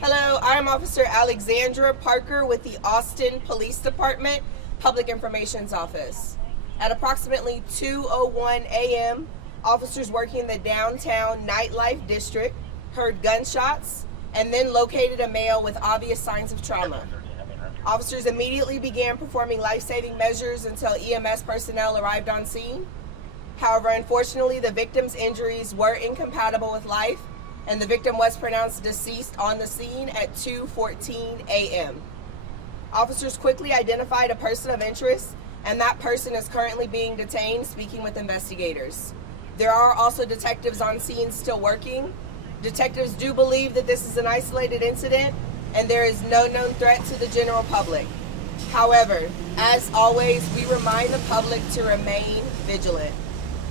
Hello, I'm Officer Alexandra Parker with the Austin Police Department Public Information's Office. At approximately 2:01 a.m., officers working the downtown nightlife district heard gunshots and then located a male with obvious signs of trauma. Officers immediately began performing life-saving measures until EMS personnel arrived on scene. However, unfortunately, the victim's injuries were incompatible with life, and the victim was pronounced deceased on the scene at 2:14 a.m. Officers quickly identified a person of interest, and that person is currently being detained, speaking with investigators. There are also detectives on scene still working. Detectives do believe that this is an isolated incident, and there is no known threat to the general public. However, as always, we remind the public to remain vigilant.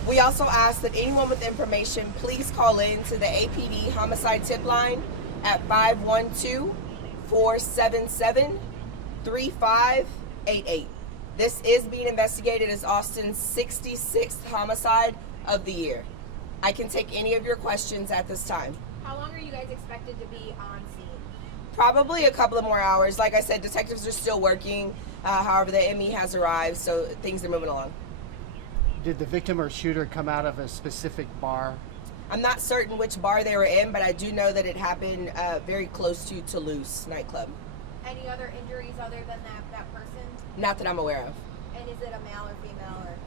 We also ask that anyone with information please call in to the APD homicide tip line at 512-477-3588. This is being investigated as Austin's 66th homicide of the year. I can take any of your questions at this time. How long are you guys expected to be on scene? Probably a couple of more hours. Like I said, detectives are still working. However, the ME has arrived, so things are moving along. Did the victim or shooter come out of a specific bar? I'm not certain which bar they were in, but I do know that it happened very close to Toulouse nightclub. Any other injuries other than that person? Not that I'm aware of. And is it a male or female? Or?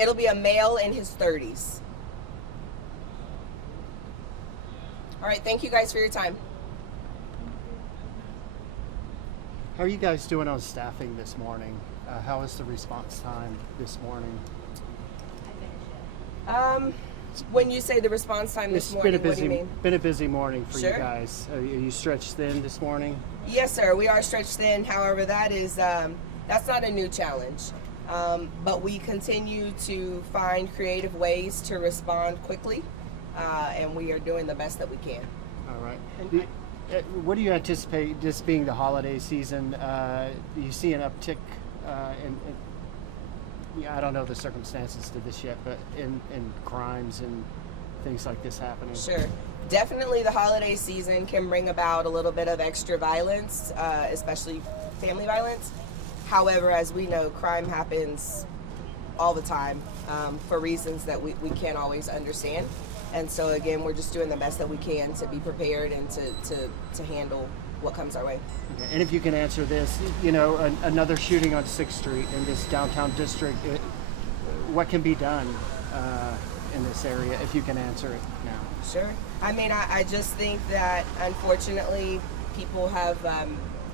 It'll be a male in his 30s. All right, thank you guys for your time. How are you guys doing on staffing this morning? How was the response time this morning? When you say the response time this morning, what do you mean? Been a busy morning for Sure. you guys. Are you stretched thin this morning? Yes, sir. We are stretched thin. However, that's not a new challenge. But we continue to find creative ways to respond quickly, and we are doing the best that we can. All right. What do you anticipate, this being the holiday season? Do you see an uptick I don't know the circumstances to this yet, but in crimes and things like this happening? Sure. Definitely the holiday season can bring about a little bit of extra violence, especially family violence. However, as we know, crime happens all the time for reasons that we can't always understand. And so again, we're just doing the best that we can to be prepared and to handle what comes our way. Okay. And if you can answer this, another shooting on 6th Street in this downtown district, what can be done in this area, if you can answer it now? Sure. I mean, I just think that unfortunately people have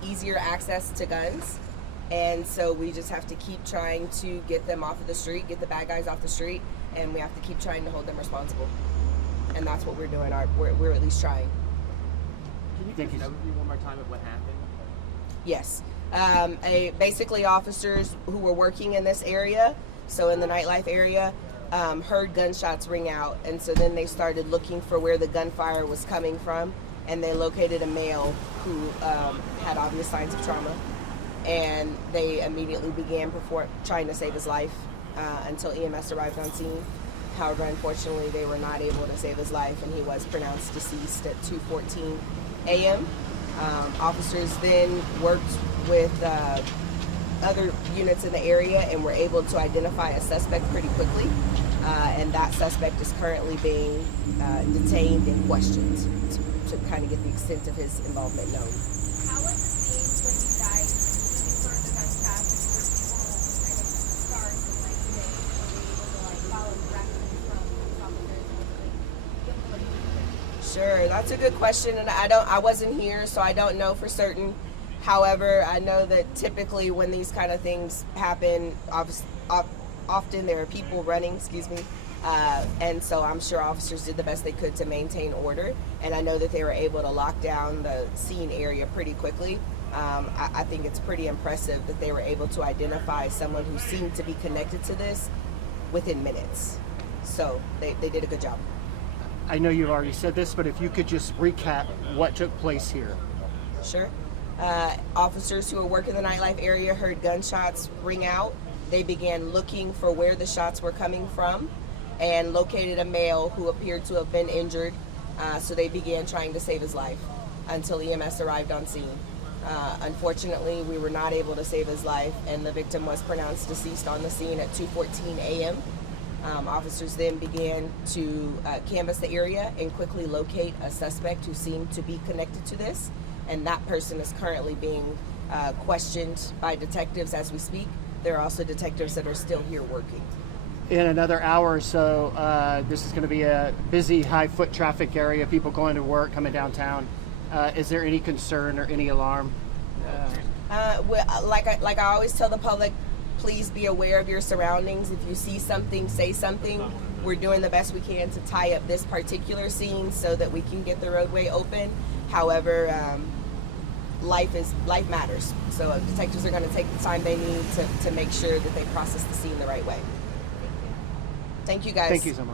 easier access to guns, and so we just have to keep trying to get them off of the street, get the bad guys off the street, and we have to keep trying to hold them responsible. And that's what we're doing. We're at least trying. Can you just overview one more time of what happened? Yes. Basically, officers who were working in this area, so in the nightlife area, heard gunshots ring out, and so then they started looking for where the gunfire was coming from, and they located a male who had obvious signs of trauma, and they immediately began trying to save his life until EMS arrived on scene. However, unfortunately, they were not able to save his life, and he was pronounced deceased at 2:14 a.m. Officers then worked with other units in the area and were able to identify a suspect pretty quickly, and that suspect is currently being detained and questioned to kind of get the extent of his involvement known. How was the scene when you guys heard the gunshots and were people kind of scars and today were able to follow directions from police officers and give them Sure, that's a good question, and I wasn't here, so I don't know for certain. However, I know that typically when these kind of things happen, often there are people running, and so I'm sure officers did the best they could to maintain order, and I know that they were able to lock down the scene area pretty quickly. I think it's pretty impressive that they were able to identify someone who seemed to be connected to this within minutes. So they did a good job. I know you've already said this, but if you could just recap what took place here. Sure. Officers who were working the nightlife area heard gunshots ring out. They began looking for where the shots were coming from and located a male who appeared to have been injured, so they began trying to save his life. until EMS arrived on scene. Unfortunately, we were not able to save his life, and the victim was pronounced deceased on the scene at 2:14 a.m. Officers then began to canvass the area and quickly locate a suspect who seemed to be connected to this, and that person is currently being questioned by detectives as we speak. There are also detectives that are still here working. In another hour or so, this is going to be a busy, high foot traffic area, people going to work, coming downtown. Is there any concern or any alarm? Well, like I always tell the public, please be aware of your surroundings. If you see something, say something. We're doing the best we can to tie up this particular scene so that we can get the roadway open. However, life matters. So detectives are going to take the time they need to make sure that they process the scene the right way. Thank you, guys. Thank you so much.